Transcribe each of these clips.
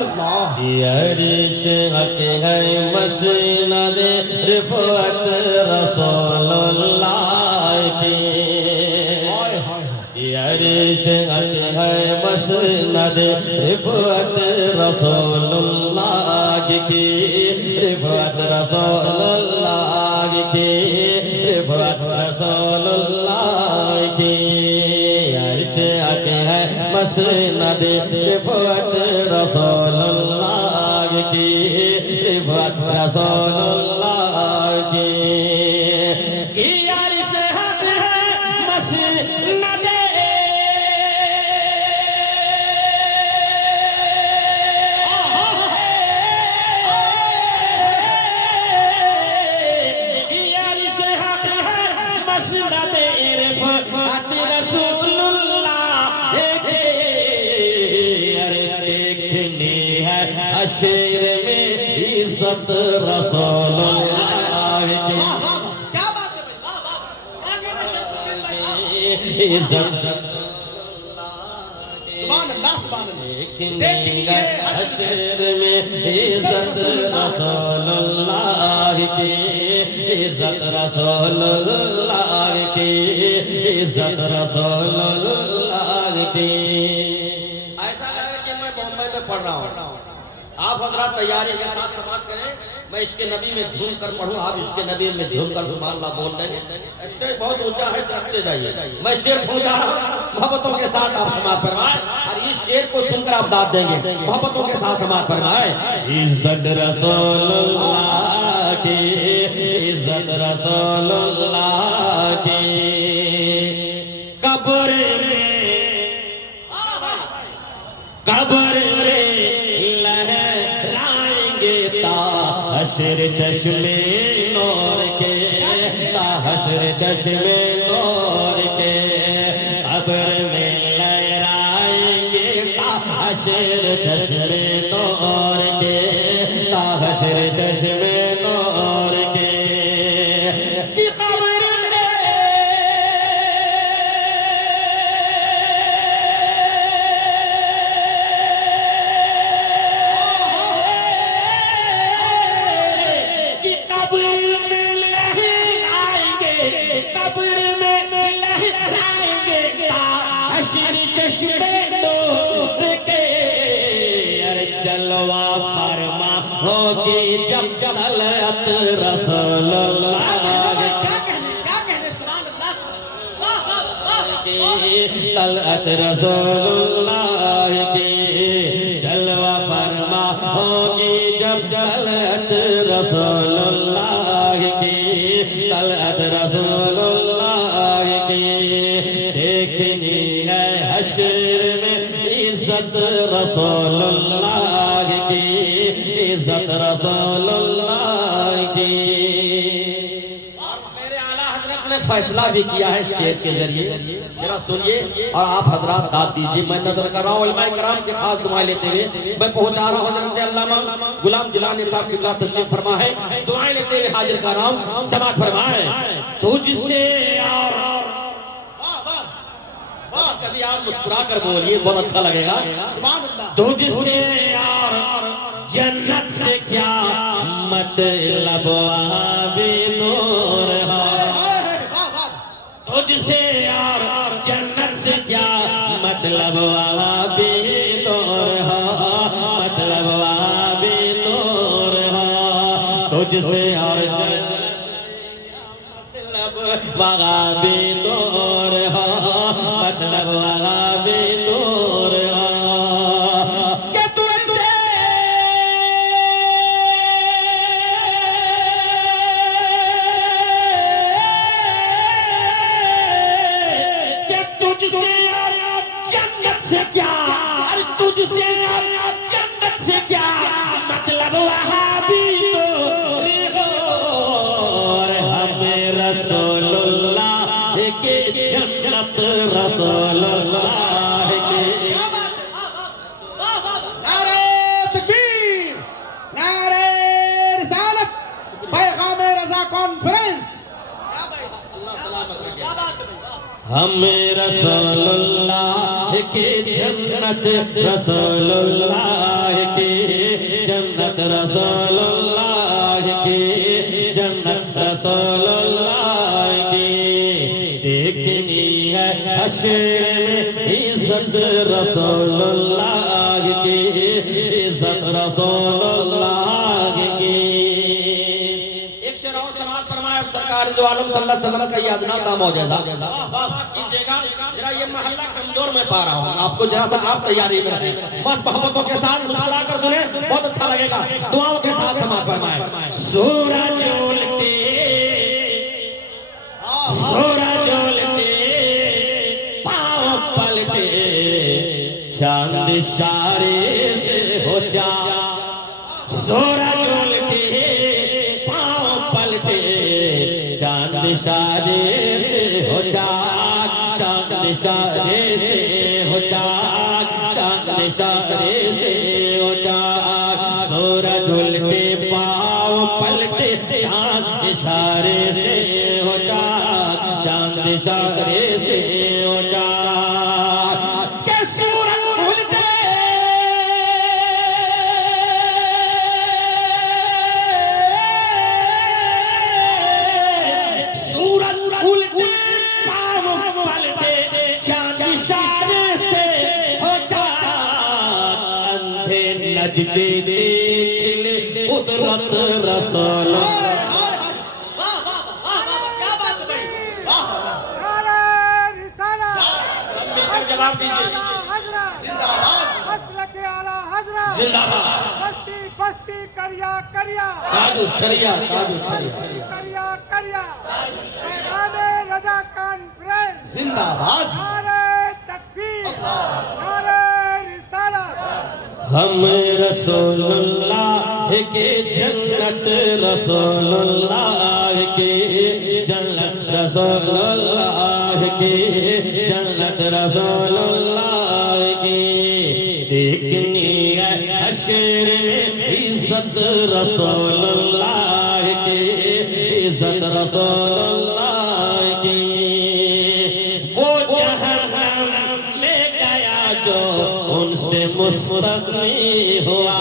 अर्श हक है मसनद रिफत रसूलुल्लाह की। अर्श हक है मसनद रिफत रसूलुल्लाह की। रिफत रसूलुल्लाह की। रिफत रसूलुल्लाह की। अर्श हक है मसनद रिफत रसूलुल्लाह की। रिफत रसूलुल्लाह की। अर्श हक है मसनद शेर में इज्जत रसूलुल्लाह की। क्या बात है भाई, इज्जत शेर में इज्जत रसूलुल्लाह की। इज्जत रसूलुल्लाह की। इज्जत रसूलुल्लाह की। ऐसा लगे कि मैं बॉम्बे में पढ़ रहा हूँ। आप हजरात तैयारी के साथ समाप्त करें। मैं इसके नबी में झूम कर पढ़ूं, आप इसके नबी में झूम कर सुभान अल्लाह बोल देंगे। स्टेज बहुत ऊंचा है, रखते जाइए। मैं शेर पहुंचा रहा हूं, मोहब्बतों के साथ आप समाप्त फरमाएं और इस शेर को सुनकर आप दाद देंगे। मोहब्बतों के साथ समाप्त फरमाएं। इज्जत रसूलुल्लाह की। इज्जत रसूलुल्लाह की। कब्र हशर चश्मे नूर के। हशर चश्मे नूर के। कब्र में लहराएंगे हशर चश्मे नूर के। हशर चश्मे नूर के। जलवा फरमा होगी जब तलअत रसूलुल्लाह की। तलअत रसूलुल्लाह की। जलवा फरमा होगी जब तलअत रसूलुल्लाह की। तलअत रसूलुल्लाह की। देखनी है हश्र में इज्जत रसूलुल्लाह की। इज्जत रसूलुल्लाह की। और मेरे आला हजरत ने फैसला भी किया है शेर के जरिए, जरा सुनिए और आप हजरात दाद दीजिए। मैं नजर कर रहा हूँ उलमाए कराम के खास दुआएं लेते हुए मैं पहुंचा रहा हूँ हजरत अल्लामा गुलाम जिलानी साहब किबला तशरीफ फरमा है। दुआएं लेते हुए हाजिर कर रहा हूँ, समाअत फरमाएं। तुझसे कभी आप मुस्कुरा कर बोलिए, बहुत अच्छा लगेगा। तुझसे यार जन्नत से क्या मतलब भी दूर है। तुझसे यार जन्नत से क्या मतलब भी दूर है। मतलब भी दूर है। तुझसे और मतलब भी दूर है। मतलब भी दूर है। कि तुझसे जन्नत से क्या, अरे तुझसे जन्नत से क्या मतलब वहाँ भी दूर हो। और हमें रसूलुल्लाह के जन्नत रसूलुल्लाह के। नारे तकबीर, नारे रिसालत, पैगाम रज़ा कॉन्फ्रेंस। हमें रसूलुल्लाह के जन्नत रसूलुल्लाह के। जन्नत रसूलुल्लाह की, जन्नत रसूलुल्लाह की। देखनी है हश्र में इज्जत रसूलुल्लाह की, इज्जत रसूलुल्लाह की। एक शेर और समाज फरमाया सरकार जो आलम सल्लल्लाहु अलैहि वसल्लम का ये अदना सा मौजज़ा कीजिएगा। जरा ये महल्ला कमजोर में पा रहा हूँ, आपको जरा सा आप तैयारी में रहें, बस मोहब्बतों के साथ मुस्कुरा कर सुने, बहुत अच्छा लगेगा। दुआओं के साथ समाज फरमाए। सूरज उलटे, सूरज उलटे, पाँव पलटे, चांद इशारे से हो जा। सूरज उलटे, पाँव पलटे, चांद इशारे से हो जा, चांद इशारे से हो जा, चांद इशारे से हो जा। सूरज उलटे, पाँव पलटे, चांद इशारे से हो जा, चांद इशारे से हो जा। के सूरज उलटे, सूरज उलटे, पाँव पलटे, चांद इशारे से हो जा। अंधे नजदे देख ले कुदरत रसूल। जवाब दीजिए। बस्ती बस्ती करिया करिया, काजू शरिया, काजू शरिया। करिया करिया, पैगामे रजा कॉन्फ्रेंस जिंदाबाद। नारे तकबीर, नारे रिसालत। हम रसूलुल्लाह के जन्नत रसूलुल्लाह के, जन्नत रसूलुल्लाह के, जन्नत रसूलुल्लाह की। देखनी है हश्र में इज्जत रसूलुल्लाह की, इज्जत रसूलुल्लाह की। वो जहन्नम में गया जो उनसे मुस्तग़नी हुआ,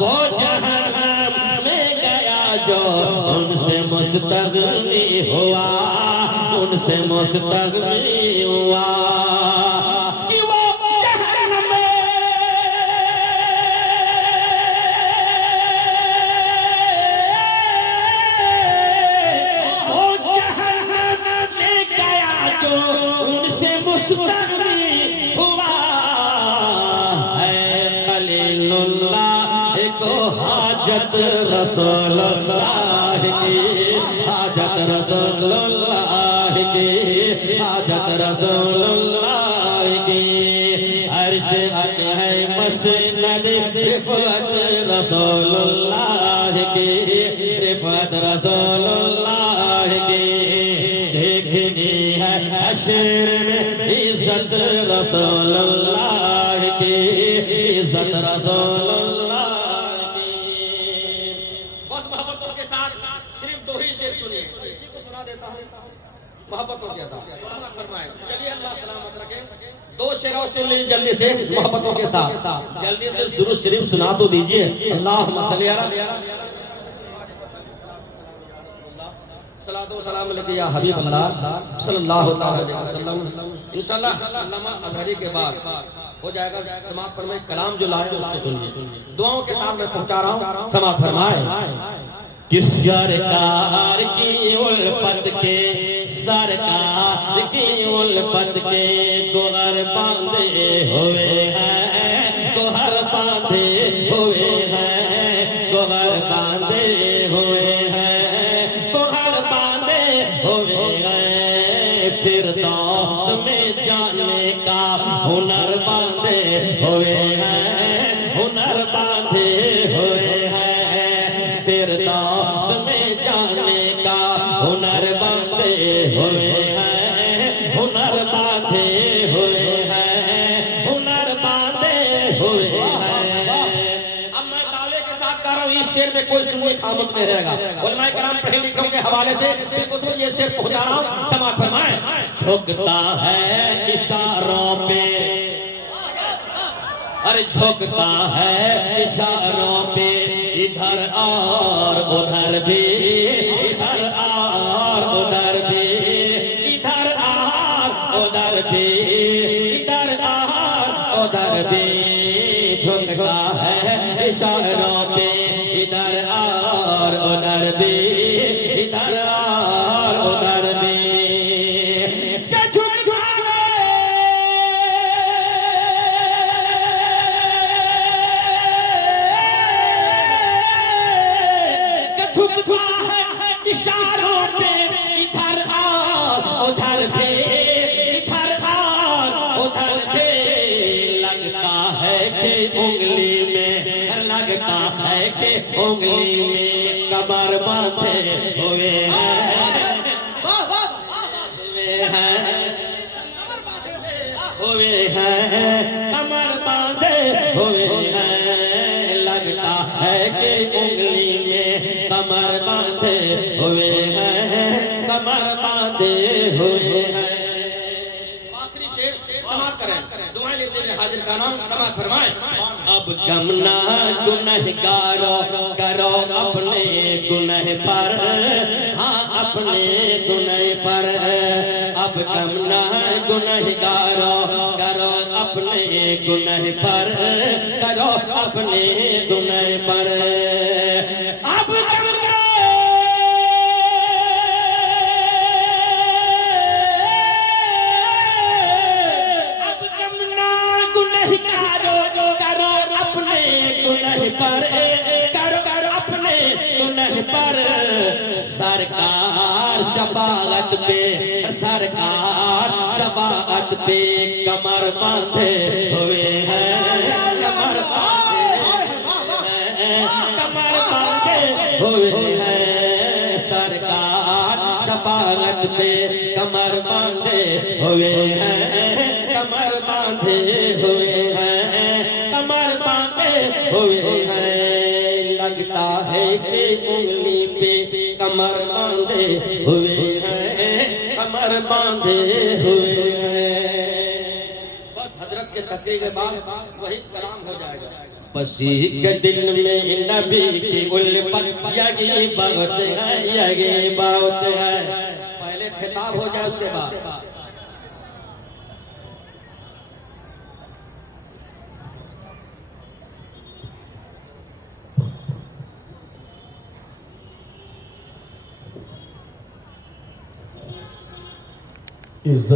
वो जहन्नम में गया जो उनसे मुस्तग़नी हुआ, उनसे मुस्तग़नी हुआ। कि वो जहन्नम में, वो जहन्नम में गया जो उनसे मुस्तग़नी हुआ। है खलीलुल्लाह को हाजत रसूलुल्लाह की, हाजत रसूलुल्लाह की, हाजत रसूलुल्लाह की। अर्श है मसनद रिफ़अत रसूलुल्लाह की, रिफ़अत रसूलुल्लाह की। देखनी है हश्र में इज्जत रसूलुल्लाह की, इज्जत रसूलुल्लाह की। बस मोहब्बतों के साथ सिर्फ दो ही शेर सुनिए, इसी को सुना देता हूँ मोहब्बतों के साथ। फरमाए चलिए, अल्लाह सलामत रखे। दो शेरों सुन लीजिए जल्दी से मोहब्बतों के साथ, जल्दी से दुरूद शरीफ सुना तो दीजिए। अल्लाहुम्मा सल्ली अला सलातो सलाम अलैका या हबीब अल्लाह सल्लल्लाहु अलैहि वसल्लम। इंशाअल्लाह अल्लामा अज़हरी के बाद हो जाएगा समाअत फरमाए। कलाम जो लाए उसको सुनिए, दुआओं के साथ मैं पहुंचा रहा हूँ। समाअत फरमाए। किस सरकार की उल्फत के, सरकार की उल्फत के गोहर बांधे हुए हैं, गोहर बांधे हुए हैं, गोहर बांधे हुए हैं, गोहर बांधे हुए हैं। फिरदौस में जाने का हुनर बांधे हुए हैं, हुनर बांधे हुए हैं। फिरदौस में जाने का हुनर बांधे हुए हैं, हुनर बांधे हुए हैं, हुनर बांधे हुए हैं। अब मैं दावे के साथ कह रहा हूँ, इस शेर में कोई सुन्नी खामोश नहीं रहेगा। उलमाए कराम पढ़े लिखों के हवाले से बिल्कुल ये शेर पहुंचा रहा हूँ। समाअत फरमाए। झुकता है इशारों पे, अरे झुकता है इशारों पे उधर भी, इधर और उधर भी, इधर और उधर भी, इधर और उधर भी झुकता है इशारों पे, इधर और उधर भी, इधर और उधर भी क्या झुकता है, क्या झुकता है इशारों पे, इधर और उधर भी, इधर और उधर भी लगता है कि उंगली में, लगता है कि उंगली में कमर बांधे हुए हैं, हुए हैं, कमर बांधे हुए हैं, लगता है कि उंगली में कमर बांधे हुए हैं, कमर बांधे हुए हैं। आखिरी शेर समाप्त करें, दुआएं लेते हुए हाजिर का नाम समाप्त फरमाएं। अब गमना गुनहगारो करो अपने गुनह पर, हाँ अपने गुनह पर, अब गमना गुनहगारो करो अपने गुनह पर, करो अपने गुनह पर, अब गमना गुनहगारो करो अपने गुनह पर, करो करो अपने गुनह पर, सरकार शफाअत पे, सरकार शफाअत पे कमर बांधे हुए हैं, कमर बांधे हैं, कमर बांधे हुए हैं, सरकार शफाअत पे कमर बांधे हुए हैं, कमर बांधे हुए हैं, कमर बांधे हुए हैं, लगता है कि उंगली पे कमर बांधे हुए हैं, कमर बांधे हुए हैं। बस हजरत के तकरीर के बाद वही कलाम हो जाएगा। पसी के दिल में नबी की उल्फत यही बहुत है, यही बहुत है। पहले खिताब हो जाए उसके बाद इज्जत